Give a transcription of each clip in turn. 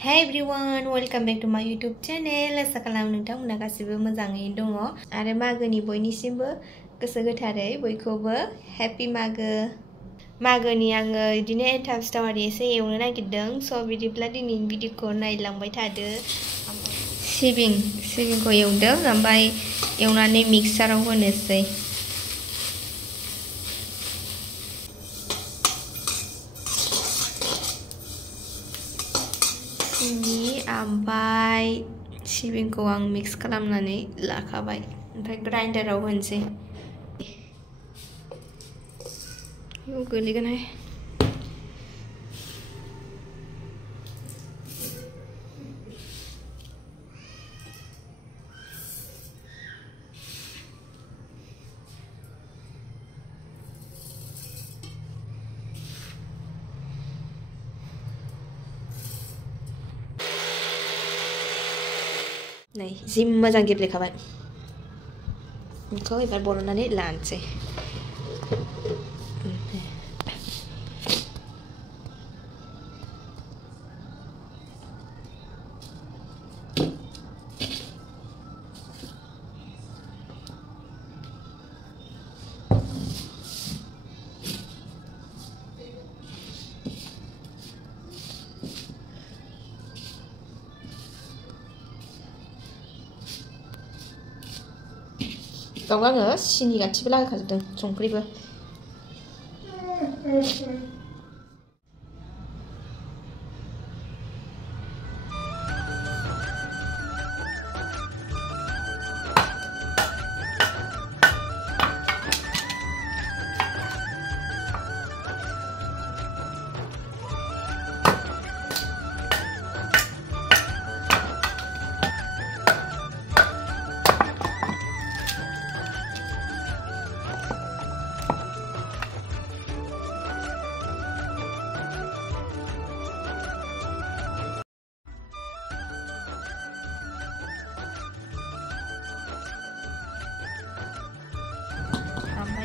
Hey everyone, welcome back to my YouTube channel. आसा खालामो नोंथांमोना गासिबो मोजाङैनो दङ आरो मागोनि बयनिसिमबो गोसो गोथारै बयखौबो हेपि मागो। मागोनि आङो बिदिनो एन्थाब सिथाव आरि एसे एवनो नागिरदों। स' बिदिब्ला दिनैनि भिडिअखौ नायलांबाय थादो। सिबिंखौ एवदों ओमफ्राय एवनानै मिक्साराव होनोसै। ओमफ्राय सिबिंखौ आं मिक्स खालामनानै लाखाबाय ओमफ्राय ग्राइन्डाराव होनोसै। गोलैगोनहाय। नै जि मोजां गेब्लेखाबाय। बेखौ एबार बरननानै लानोसै। गाव आङो सिनि गासिबो लागायखाजोबदों, संख्रिबो।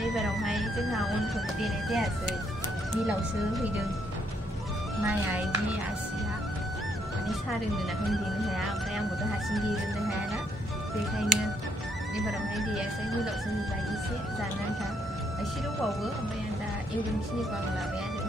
एबारावहाय जोंहा अनखौबो देनाय जायासै, मिलावसो हैदों। माइआ इदि आसिया माने सारोनो नाखाय देनो हाया, ओमफ्राय आंबोथ' हारसिं देजोबनो हायाना, बेखायनो एबारावहाय देयासै, मिलावसो हैबाय एसे जानो आन्था। एसे दंबावो, ओमफ्राय आं दा एवगोनखिनिखौ आं लाबाय आरो।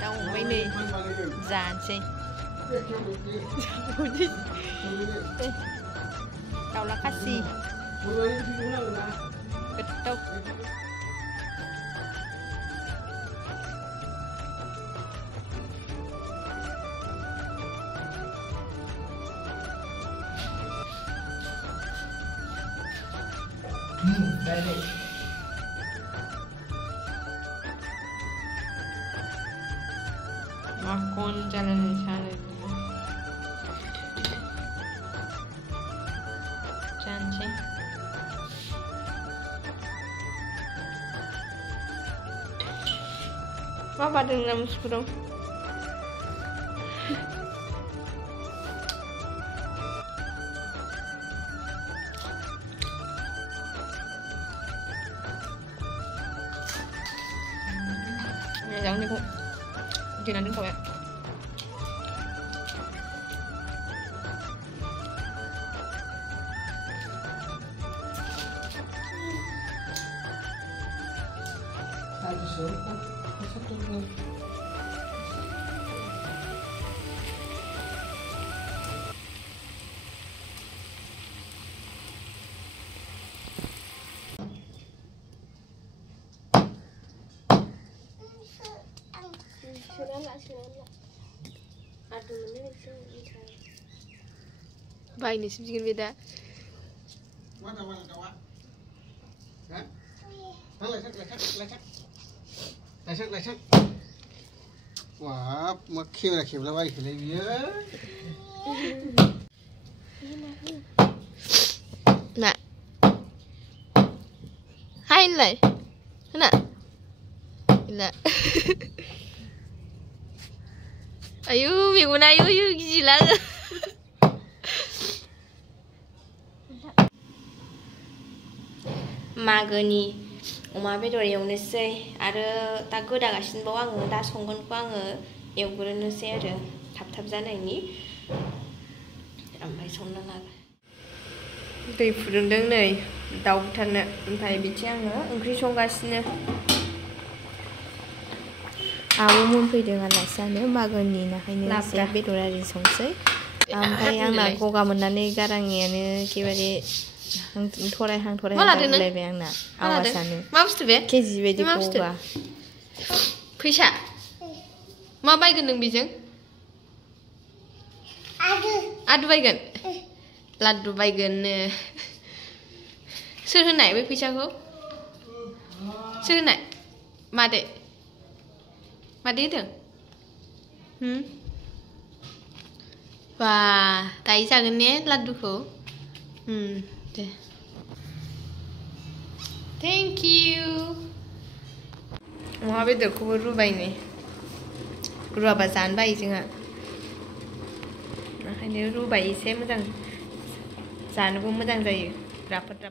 Daun mấy nì già chị tàu là cắt xì cất đâu đây đi. Makan jalan sana cantik. Apa dengan sekarang? Jangan nih kok. Jangan kau ya. Satu suruh, satu lagi. Baik nih sedikit beda. Lesak. Wah, makin lah baik lagi ya. Nak. Hai lại. Nak. Nak. Ayu, minggu na ayu gila. 마그니 अमा बेदर एवनोसै आरो दा गोदागासिनोबाव आङो दा संगोनखौ आङो एवग्रोनोसै आरो थाब जानायनि ओमफ्राय संना लागोन दै फुदुंदों नै दाउ बुथारनो ओमफ्राय बिथिं आङो ओंख्रि संगासिनो आब'मोन फैदों आलासियानो मागोनि नाखायनो एसे बेदर आरि संसै ओमफ्राय आंना गगा मोननानै गाराङियानो एखेबारे थरायहां जालायबाय आंना आवाजानो मा बुस्थु बे केजि बायदि गगा फैसा मा बायगोन नों बेजों आदु बायगोन लाड्डु बायगोननो सोर होनाय बे फैसाखौ सोर होनाय मादै होदों बा दायो जागोन ने लाड्डुखौ दे थेंक इउ अमा बेदरखौबो रुबाय नै रुवाबा जानो बायो जोंहा ओंखायनो रुबाय एसे मोजां जानोबो मोजां जायो राफोद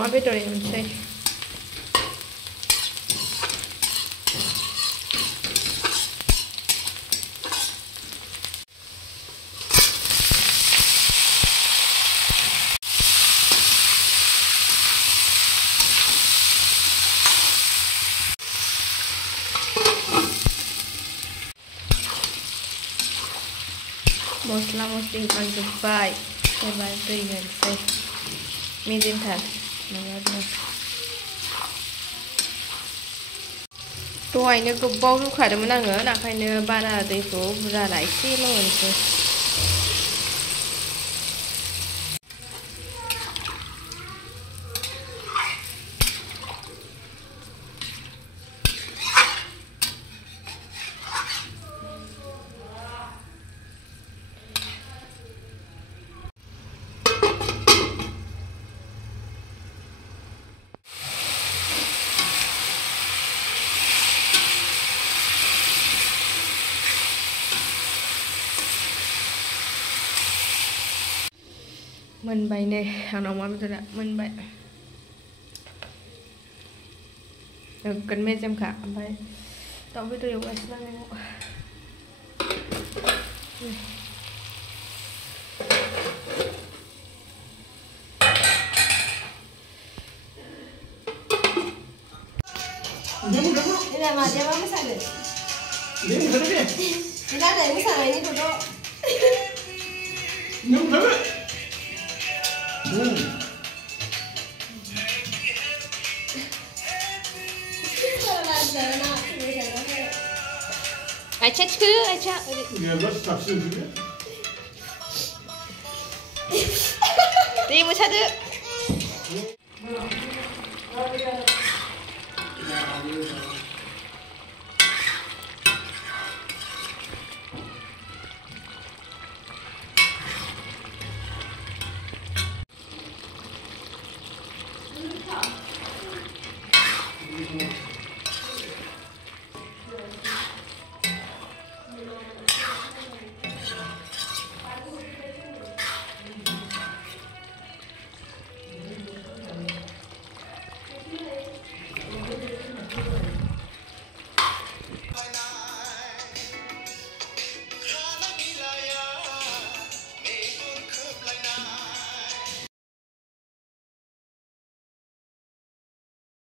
अमा बेदर एवनोसै मस्ला मस्लि होखांजोब्बाय एबार दै होनोसै मेजेमथार नङाब्ला दहायनो गोबाव रुखादोंमोन आङो ओंखायनो बारा दैखौ बुरजा ला एसेल' होनोसै मोनबाय नै आंना अमा बेदरा मोनबाय नोगोद मेजेमखा ओमफ्राय दाउ बेदर एवगासिनो Ini macam apa misalnya? Ini mana dia? Ini ada misalnya ini dulu. Ini mana? Aisyah ke Aisyah Ya bos tafsir juga. Dia macam ada